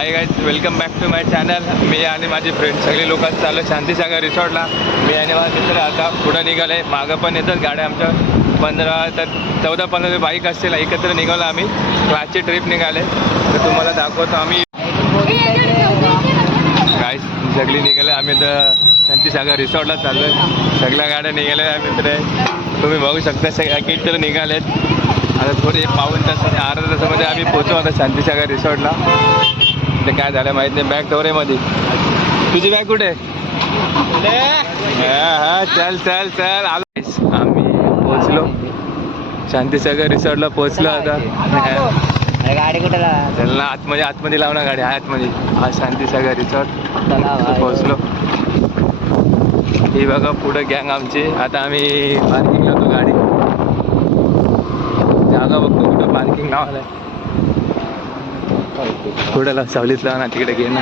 High guys, welcome back to my channel. मी आणि माझे फ्रेंड सगळे लोक चाललो शांतीसागर रिसॉर्टला. मी आणि माझे मित्र आता पुढं निघालो आहे. मागं पण येतात गाड्या आमच्या 14-15 बाईक असतील. एकत्र निघालो आम्ही. क्लासची ट्रिप निघाले तर तुम्हाला दाखवतो आम्ही. गाईज सगळी निघाले आम्ही तर शांतीसागर रिसॉर्टला चाललो आहे. सगळ्या गाड्या निघाल्या मित्र. तुम्ही बघू शकता सगळ्या किती तर निघालेत. आता थोडी पाऊण तास अर्धा तासामध्ये आम्ही पोहोचू आता शांतीसागर रिसॉर्टला. ते काय झालं माहीत नाही. बॅग टोरेमध्ये. तुझी बॅग कुठे? हा चल चल चल. आलो आम्ही पोहोचलो शांतीसागर रिसॉर्टला पोहोचलो आता. गाडी कुठे चल ना आतमध्ये लाव ना गाडी. आतमध्ये हा शांतीसागर रिसॉर्ट पोहोचलो. ही बघा पुढं गँग आमची. आता आम्ही पार्किंग लावतो गाडी. जागा बघतो कुठं पार्किंग लावायला. थोड्याला सावलीत लावा ना तिकडे घे ना.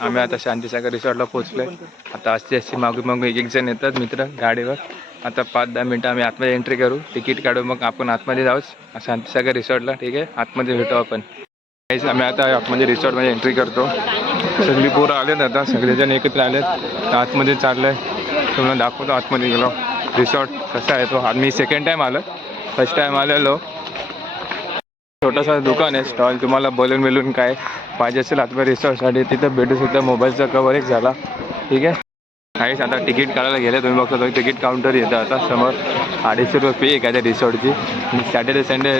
आम्ही आता शांतीसागर रिसॉर्टला पोहोचलोय. आता अशी मागून एक जण येतात मित्र गाडीवर. आता 5-10 मिनटं आम्ही आतमध्ये एंट्री करू, तिकीट काढू, मग आपण आतमध्ये जाऊच शांतीसागर रिसॉर्टला. ठीक आहे, आतमध्ये भेटू आपण. आम्ही आता आतमध्ये रिसॉर्टमध्ये एंट्री करतो. सगळी पोरं आलेत आता, सगळेजण एकत्र आलेत. आतमध्ये चाललंय, तुम्हाला दाखवतो. आतमध्ये गेलो. रिसॉर्ट कसा आहे तो. मी सेकंड टाईम आलो, फर्स्ट टाईम आलेलो. छोटासा दुकान आहे, स्टॉल. तुम्हाला बलून काय पाहिजे असेल आतमध्ये रिसॉर्टसाठी तिथं भेटू शकता. मोबाईलचा कवर एक झाला. ठीक आहे. काहीच आता तिकीट काढायला गेले. तुम्ही बघता तिकीट काउंटर येतं आता समोर. 250 रुपये फी आहे काय त्या रिसॉर्टची. सॅटर्डे संडे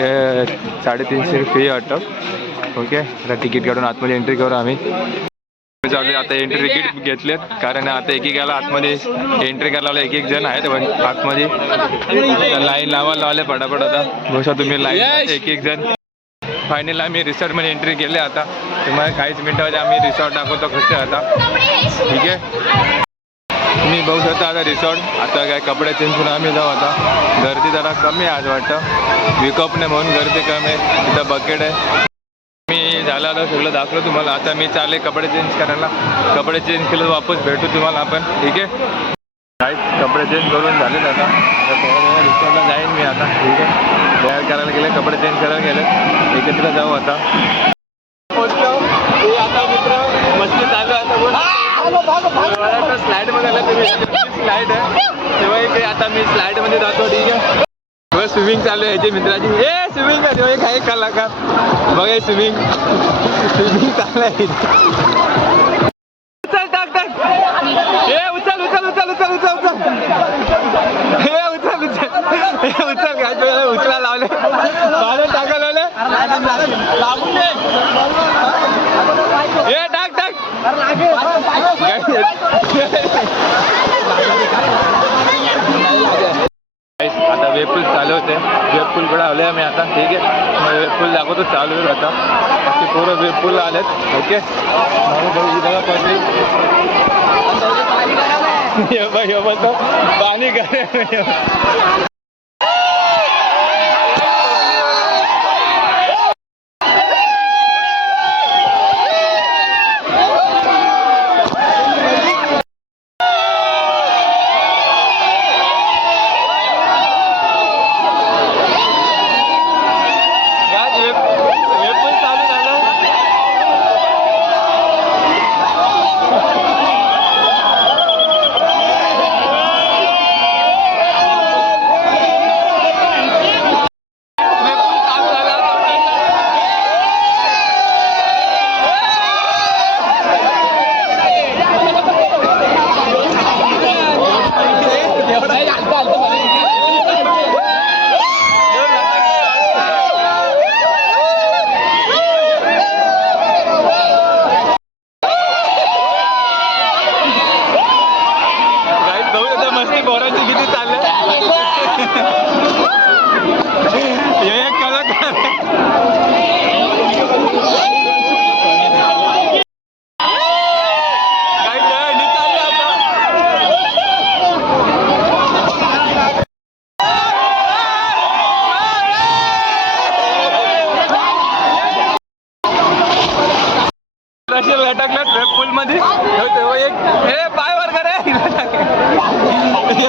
350 फी वाटतं. ओके, आता तिकीट काढून आतमध्ये एंट्री करू आम्ही. चालू आता एंट्री तिकीट घेतलेत कारण आता एकेकाला आतमध्ये एंट्री करायला एक जण आहेत. पण आतमध्ये लाईन लावायला पटापट. आता बघा तुम्ही लाईन एक जण. फायनल आम्ही रिसॉर्टमध्ये एंट्री केली. आता तुम्हाला काहीच मिनटामध्ये आम्ही रिसॉर्ट दाखवतो कसं आता. ठीक आहे, तुम्ही बघू शकता आता रिसॉर्ट. आता काय कपडे चेंज करून आम्ही जाऊ. आता गर्दी जरा कमी आहे आज वाटतं. विकअप नाही म्हणून गर्दी कमी आहे. तिथं बकेट आहे. मी झालं सगळं दाखवलं तुम्हाला. आता मी चालले कपडे चेंज करायला. कपडे चेंज केलं वापस भेटू तुम्हाला आपण. ठीक आहे, काहीच कपडे चेंज करून झालेत. आता रिसॉर्टला जाईन मी आता. ठीक आहे, तयार करायला गेले, कपडे चेंज करायला गेले. एकत्र जाऊ आता. आता मित्र मस्ती चालू आता. स्लाईड बघायला तुम्ही. स्लाईड आहे तेव्हा एक. आता मी स्लाईडमध्ये जातो. ठीक आहे, स्विमिंग चालू आहे याची मित्राची. स्विमिंग आहे एक आहे कलाकार. बघा स्विमिंग चालू आहे. उचल टाक टाक. उचल उचल उचल उचल उचल उचल. उचल उचल उचल काय उचला लावले. बाहेर टाका लावले. टाक टाक. आता वेबपूल चालू होते. वेबपूलकडे आलो आहे मी आता. ठीक आहे, वेबपूल दाखवतो चालू होईल आता. असे पूर्ण वेबपूल आलेत. ओके, पाणी गरम. लटकलं ट्रेप पूल मध्ये. एक पाय वर करे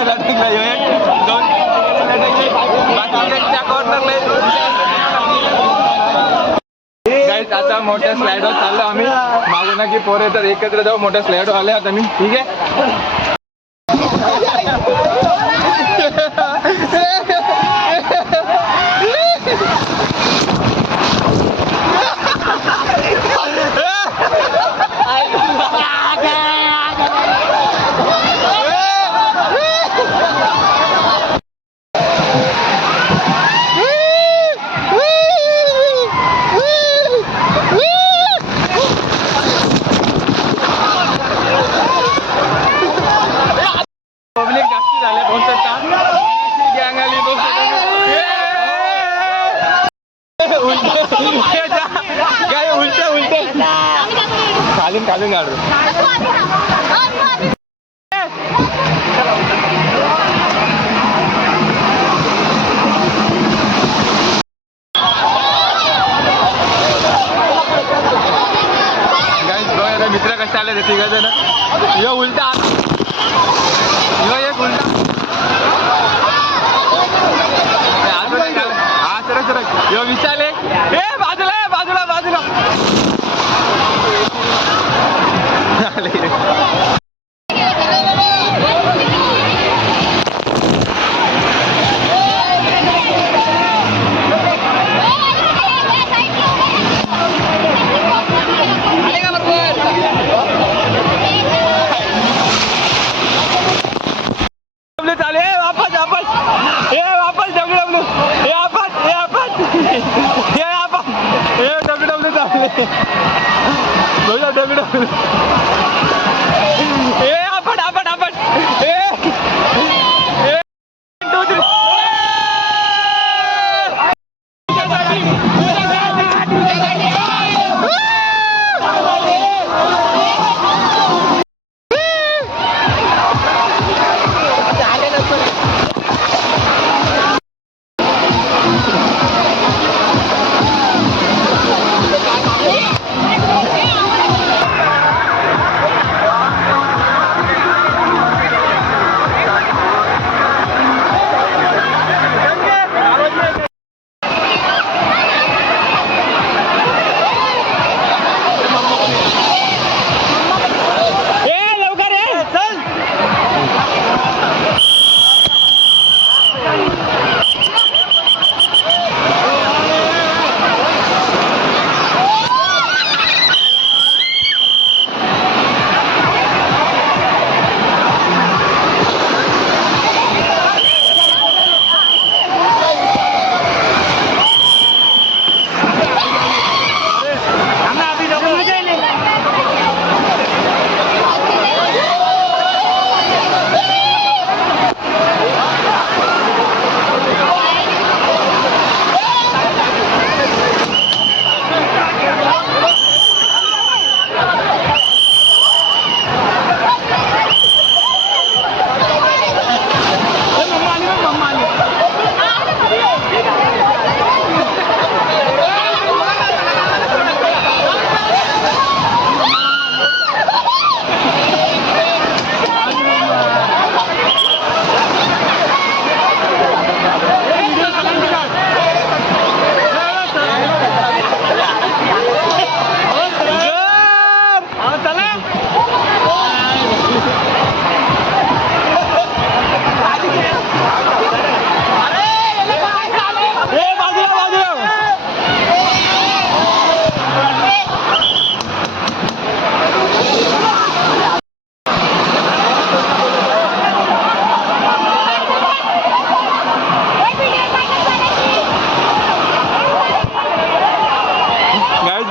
लटकला. एक दोन बाकी त्या कॉर्नरला आता मोठ्या स्लाइडवर चाललो आम्ही मागून की पोरे तर एकत्र जाऊ मोठ्या स्लाइडवर आले आता मी ठीक आहे. पब्लिक जास्त झाले बहुतेक गँग आली काय उलट उलट खालून खालून काढू. मित्र कसे आले ते तिघ जण यो उलटा यो एक उलटा हा सर यो विशाल एक बाजूला बाजूला बाजूला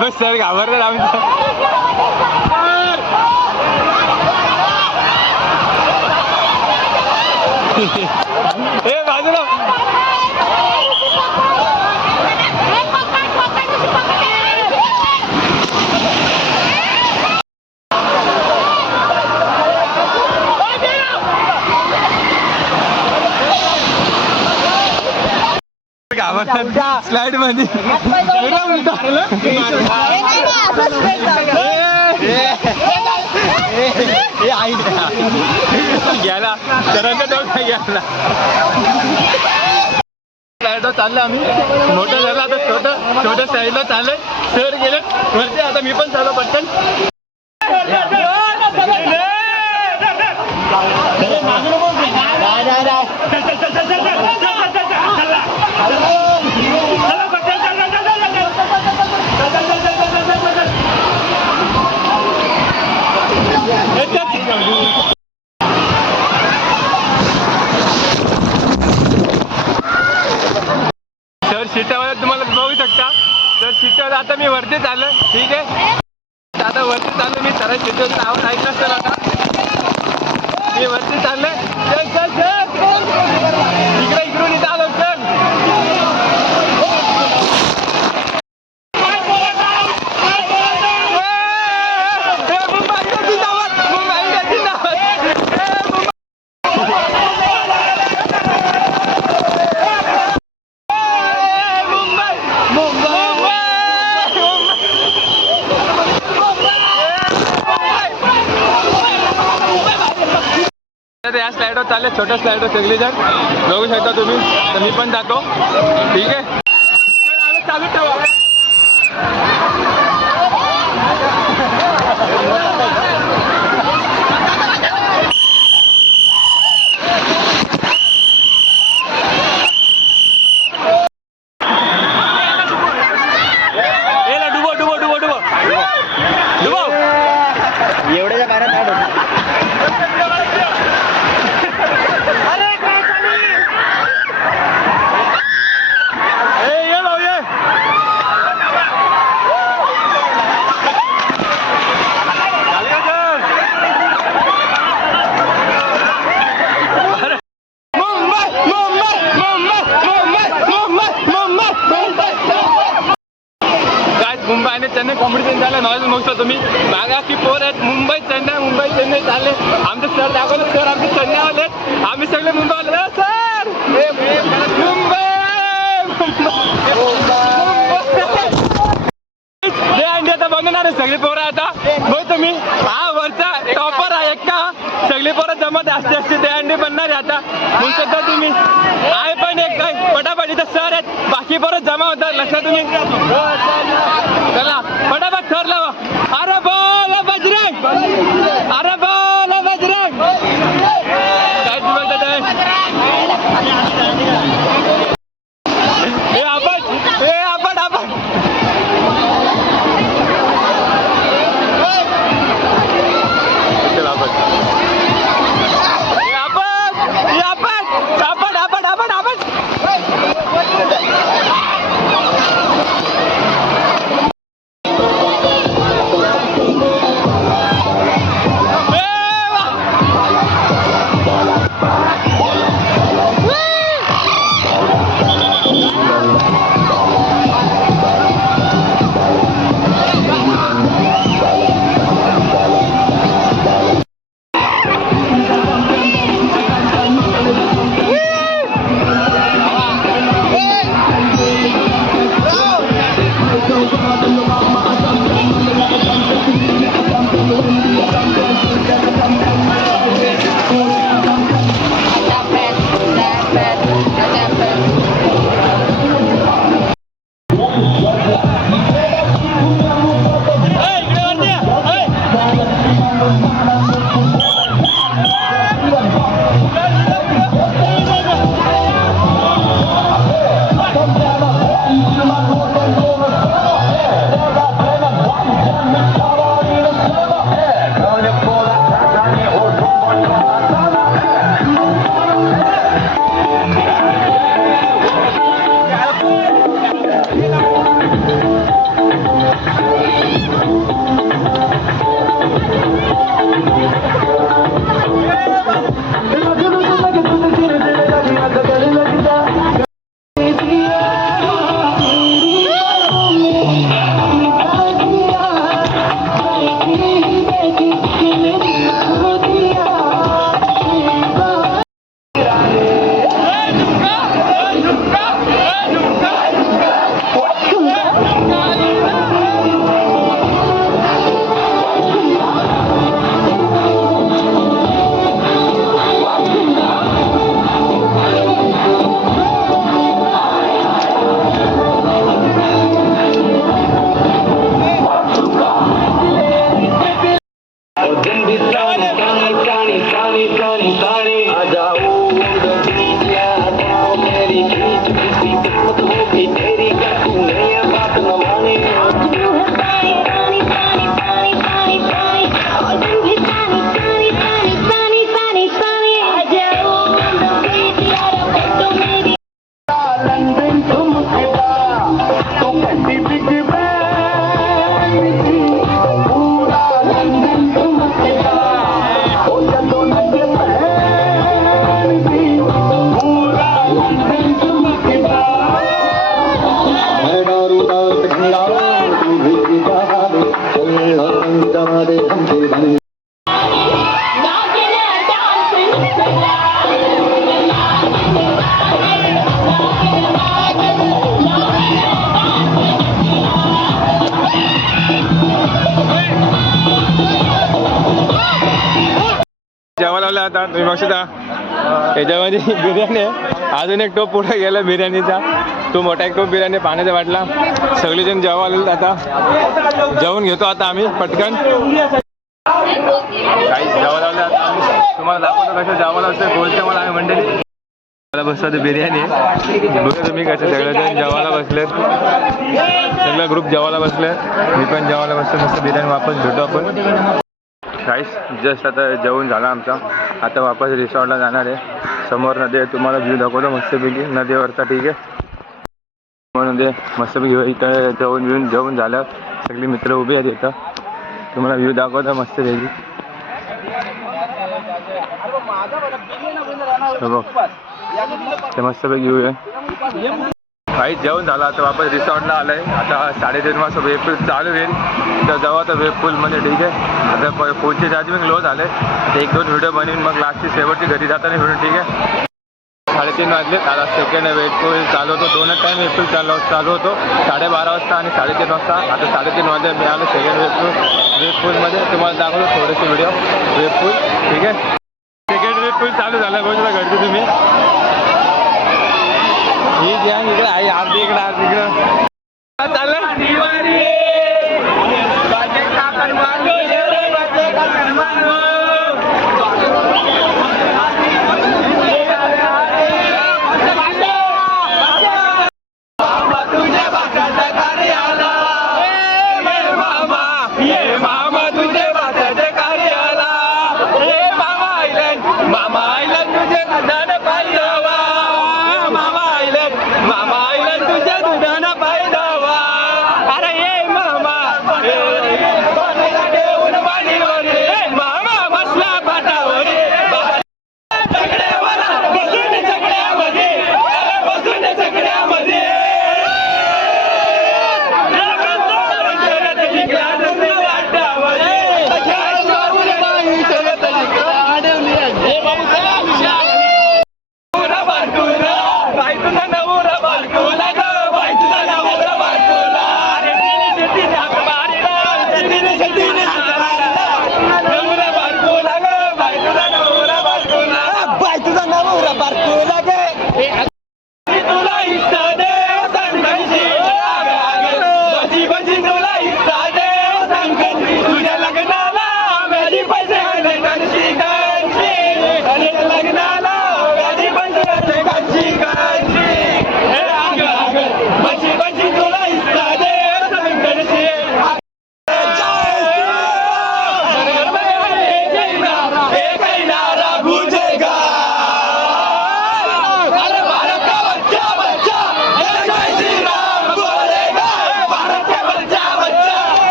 बस सर घाबरतात आम्ही बाजूला स्लाइड मध्ये गेला चाललं आम्ही मोठं झालं आता छोटं साईडला चाललंय सर गेले वरती आता मी पण चाललो पटकन सर सीटावर तुम्हाला बघू शकता सर सीटावर आता मी वरती चाललो ठीक आहे आता वरती चाललो मी सर सीटावर आवाज ऐकलं असेल आता मी वरती चाललोय चल चल चल इकडून इथं आलो चल या स्लाइडवर चालले छोट्या स्लाइडवर सगळे जण बघू शकता तुम्ही तर मी पण जातो ठीक आहे चालू ठेवा एवढ्याच्या पाण्यात मुंबई आणि चेन्नई कॉम्पिटिशन झालं नॉलेज बघता तुम्ही मागा की पोर आहेत मुंबई चेन्नई चालले आमचे सर दाखवले सर आमचे चेन्नई आले आम्ही सगळे मुंबई आले सर मुंबई आता बनवणार आहे सगळी पोरं आता बघ तुम्ही हा वरचा टॉपर आहे एकटा सगळी पोरं जमत असते ते अंडी बनणार आहे आता म्हणू शकता तुम्ही आहे पण एक काय पटापट इथं सर आहेत बाकी पोरं जमा होतात लक्षात तुम्ही चला फटाफट सर लावा अरे बोल बजरंग अरे बोल बजरंग काय बोलतात आपण आता तुम्ही बघू शकता याच्यामध्ये बिर्याणी आहे. अजून एक टोप पुढे गेला बिर्याणीचा, तो मोठा एक टोप बिर्याणी पाण्याचा वाटला. सगळेजण जेव्हा आलेले आता जेवून घेतो आता आम्ही पटकन. काही जेवायला आले आता आम्ही तुम्हाला दाखवतो कसं जेवायला असतं. बोलते मला आम्ही मंडळी बसतो ते बिर्याणी आहे. बघा तुम्ही कसं सगळेजण जेवायला बसलेत, सगळा ग्रुप जेवायला बसले, मी पण जेवायला बसतो. मस्त बिर्याणी वापस भेटू आपण. गाईस जस्ट आता जेवण झालं आमचा, आता वापस रिसॉर्टला जाणार आहे. समोर नदी आहे, तुम्हाला व्ह्यू दाखवतो मस्तपैकी नदीवरचा. ठीक आहे, म्हणून ते मस्तपैकी इथं जेवण झालं, सगळी मित्र उभी आहेत इथं. तुम्हाला व्ह्यू दाखवतो मस्तपैकी. ते मस्तपैकी व्ह्यू आहे. काही जेवण झालं आता वापस रिसॉर्टला आलं आहे. आता 3:30 वाजता वेब पूल चालू होईल. तर जाऊ आता वेब पूलमध्ये. ठीक आहे, आता फोनचे चार्जिंग लो झाले. 1-2 व्हिडिओ बनवून मग लास्टची शेवटची घरी जाताना व्हिडिओ. ठीक आहे, 3:30 वाजले. आता सेकंड वेब पूल चालू होतो. दोनच टाईम वेब पूल चालू होतो, 12:30 वाजता आणि 3:30 वाजता. आता 3:30 वाजता मी आलो सेकंड वेब पूलमध्ये. तुम्हाला दाखवतो थोडेसे व्हिडिओ वेब पूल. ठीक आहे, सेकंड वेब पूल चालू झाला. बघू घडते तुम्ही ही घ्या इकडे आई आरती इकडं आरती इकडं चाललं. मामा आयलन तुझ्या दुधान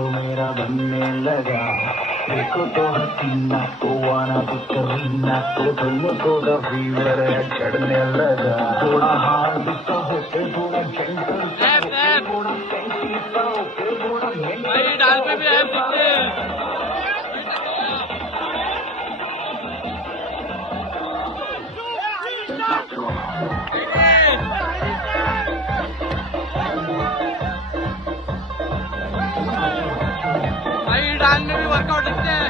देखो मेरा बनने लगा देखो तो हसीना तो आना तो करीना तो तुमको का फीवर चढ़ने लगा थोड़ा हार्ड सा होके थोड़ा जेंटल सा होके थोड़ा सेंसी सा होके थोड़ा मेंटल डाल पे भी है पीछे भाई डाल में भी वर्कआउट दिखते हैं।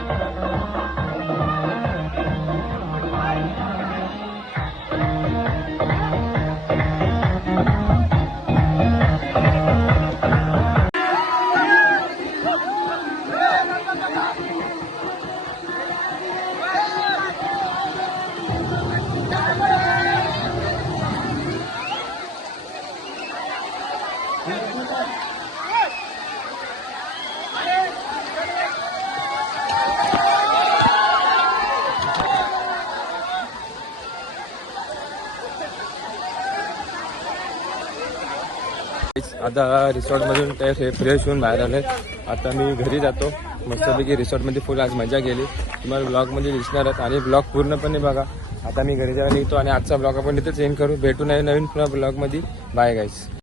आता रिसॉर्टमधून ते फ्रेश होऊन बाहेर आले. आता मी घरी जातो. मस्तपैकी रिसॉर्टमध्ये फुल आज मजा केली. तुम्हाला ब्लॉगमध्ये दिसणारच आणि ब्लॉग पूर्णपणे बघा. आता मी घरी जायला निघतो आणि आजचा ब्लॉग आपण इथेच एंड करू. भेटू नवीन ब्लॉगमध्ये. बाय गाईस.